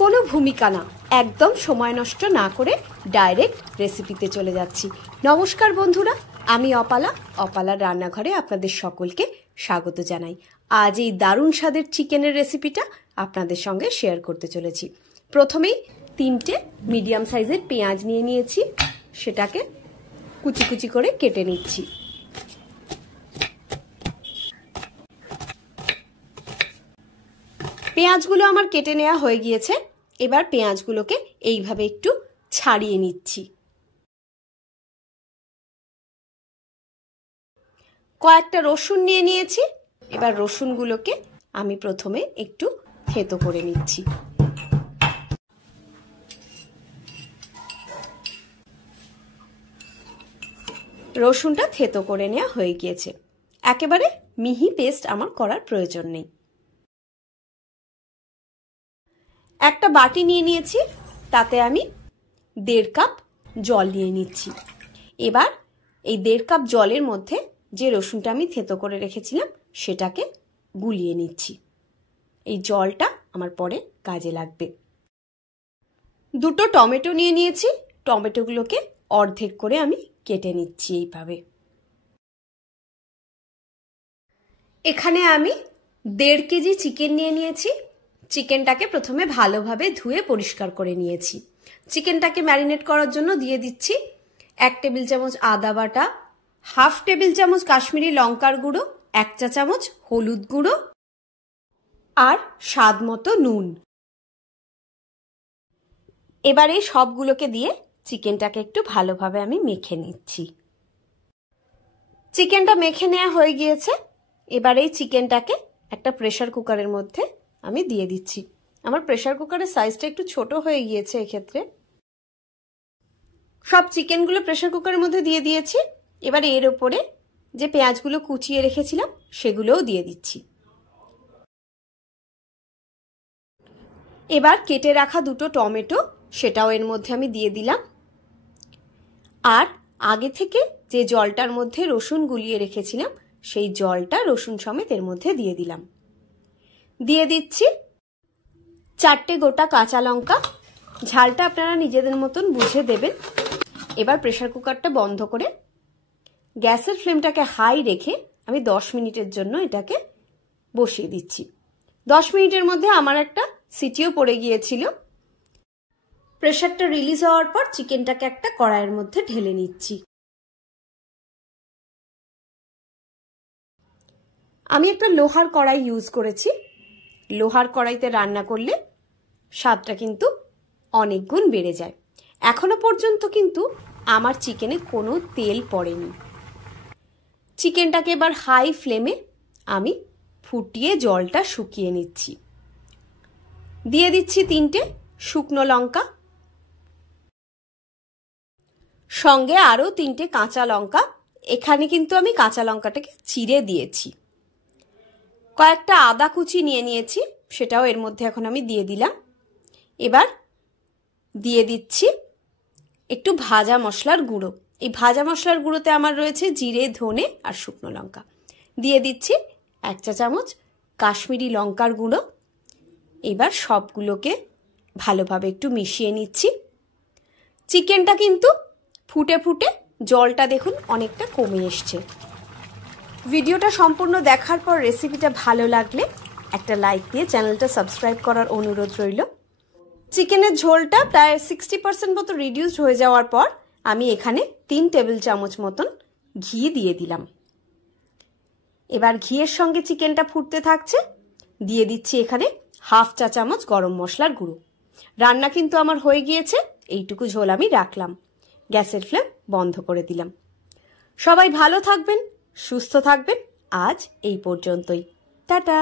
কোনো ভূমিকা না, একদম সময় নষ্ট না করে ডাইরেক্ট রেসিপিতে চলে যাচ্ছি। নমস্কার বন্ধুরা, আমি অপালার রান্নাঘরে আপনাদের সকলকে স্বাগত জানাই। আজ এই দারুণ স্বাদের চিকেনের রেসিপিটা আপনাদের সঙ্গে শেয়ার করতে চলেছি। প্রথমেই 3টে মিডিয়াম সাইজের পেঁয়াজ নিয়ে নিয়েছি, সেটাকে কুচি কুচি করে কেটে নিচ্ছি। পেঁয়াজগুলো আমার কেটে নেওয়া হয়ে গিয়েছে। এবার পেঁয়াজগুলোকে এইভাবে একটু ছাড়িয়ে নিচ্ছি। কয়েকটা রসুন নিয়ে নিয়েছি। এবার রসুনগুলোকে আমি প্রথমে একটু থেতো করে নিচ্ছি। রসুনটা থেতো করে নেওয়া হয়ে গিয়েছে। একেবারে মিহি পেস্ট আমার করার প্রয়োজন নেই। একটা বাটি নিয়ে নিয়েছি, তাতে আমি 1.5 কাপ জল নিয়ে নিচ্ছি। এবার এই 1.5 কাপ জলের মধ্যে যে রসুনটা আমি থেতো করে রেখেছিলাম সেটাকে গুলিয়ে নিচ্ছি। এই জলটা আমার পরে কাজে লাগবে। 2টো টমেটো নিয়ে নিয়েছি, টমেটোগুলোকে অর্ধেক করে আমি কেটে নিচ্ছি এইভাবে। এখানে আমি 1.5 কেজি চিকেন নিয়ে নিয়েছি। চিকেনটাকে প্রথমে ভালোভাবে ধুয়ে পরিষ্কার করে নিয়েছি। চিকেনটাকে ম্যারিনেট করার জন্য দিয়ে দিচ্ছি 1 টেবিল চামচ আদা বাটা, 1/2 টেবিল চামচ কাশ্মীরি লঙ্কার গুঁড়ো, 1 চা চামচ হলুদ গুঁড়ো আর স্বাদ মতো নুন। এবার এই সবগুলোকে দিয়ে চিকেনটাকে একটু ভালোভাবে আমি মেখে নিচ্ছি। চিকেনটা মেখে নেওয়া হয়ে গিয়েছে। এবার এই চিকেনটাকে একটা প্রেসার কুকারের মধ্যে আমি দিয়ে দিচ্ছি। আমার প্রেসার কুকারের সাইজটা একটু ছোট হয়ে গিয়েছে এক্ষেত্রে। সব চিকেনগুলো প্রেসার কুকারের মধ্যে দিয়ে দিয়েছি। এবার এর ওপরে যে পেঁয়াজগুলো কুচিয়ে রেখেছিলাম সেগুলোও দিয়ে দিচ্ছি। এবার কেটে রাখা 2টো টমেটো সেটাও এর মধ্যে আমি দিয়ে দিলাম। আর আগে থেকে যে জলটার মধ্যে রসুন গুলিয়ে রেখেছিলাম সেই জলটা রসুন সমেত এর মধ্যে দিয়ে দিলাম। দিয়ে দিচ্ছি 4টে গোটা কাঁচা লঙ্কা। ঝালটা আপনারা নিজেদের মতন বুঝে দেবেন। এবার প্রেসার কুকারটা বন্ধ করে গ্যাসের ফ্লেমটাকে হাই রেখে আমি 10 মিনিটের জন্য এটাকে বসিয়ে দিচ্ছি। 10 মিনিটের মধ্যে আমার একটা সিটিও পড়ে গিয়েছিল। প্রেসারটা রিলিজ হওয়ার পর চিকেনটাকে একটা কড়াইয়ের মধ্যে ঢেলে নিচ্ছি। আমি একটা লোহার কড়াই ইউজ করেছি। লোহার কড়াইতে রান্না করলে স্বাদটা কিন্তু অনেক গুণ বেড়ে যায়। এখনো পর্যন্ত কিন্তু আমার চিকেনে কোনো তেল পড়েনি। চিকেনটাকে এবার হাই ফ্লেমে আমি ফুটিয়ে জলটা শুকিয়ে নিচ্ছি। দিয়ে দিচ্ছি 3টে শুকনো লঙ্কা, সঙ্গে আরও 3টে কাঁচা লঙ্কা। এখানে কিন্তু আমি কাঁচা লঙ্কাটাকে চিড়ে দিয়েছি। কয়েকটা আদা কুচি নিয়ে নিয়েছি, সেটাও এর মধ্যে এখন আমি দিয়ে দিলাম। এবার দিয়ে দিচ্ছি একটু ভাজা মশলার গুঁড়ো। এই ভাজা মশলার গুঁড়োতে আমার রয়েছে জিরে, ধনে আর শুকনো লঙ্কা। দিয়ে দিচ্ছি 1 চা চামচ কাশ্মীরি লঙ্কার গুঁড়ো। এবার সবগুলোকে ভালোভাবে একটু মিশিয়ে নিচ্ছি। চিকেনটা কিন্তু ফুটে ফুটে জলটা দেখুন অনেকটা কমে এসছে। ভিডিওটা সম্পূর্ণ দেখার পর রেসিপিটা ভালো লাগলে একটা লাইক দিয়ে চ্যানেলটা সাবস্ক্রাইব করার অনুরোধ রইল। চিকেনের ঝোলটা প্রায় 60% মতো রিডিউসড হয়ে যাওয়ার পর আমি এখানে 3 টেবিল চামচ মতন ঘি দিয়ে দিলাম। এবার ঘিয়ের সঙ্গে চিকেনটা ফুটতে থাকছে। দিয়ে দিচ্ছি এখানে 1/2 চা চামচ গরম মশলার গুঁড়ো। রান্না কিন্তু আমার হয়ে গিয়েছে। এইটুকু ঝোল আমি রাখলাম। গ্যাসের ফ্লেম বন্ধ করে দিলাম। সবাই ভালো থাকবেন, সুস্থ থাকবেন। আজ এই পর্যন্তই। টাটা।